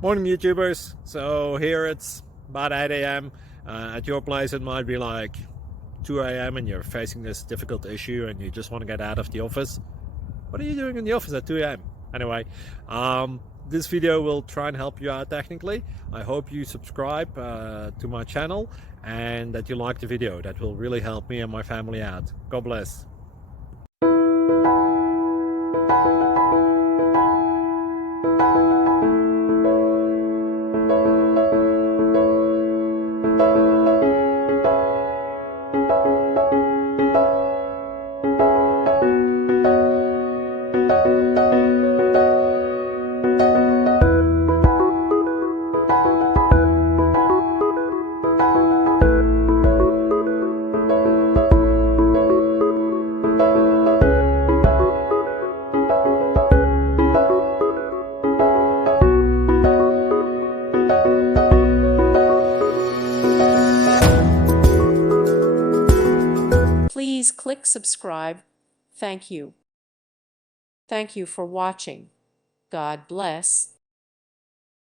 Morning, YouTubers. So here it's about 8 a.m. At your place, it might be like 2 a.m. and you're facing this difficult issue and you just want to get out of the office. What are you doing in the office at 2 a.m.? Anyway, this video will try and help you out technically. I hope you subscribe to my channel and that you like the video. That will really help me and my family out. God bless. Please click subscribe. Thank you. Thank you for watching. God bless.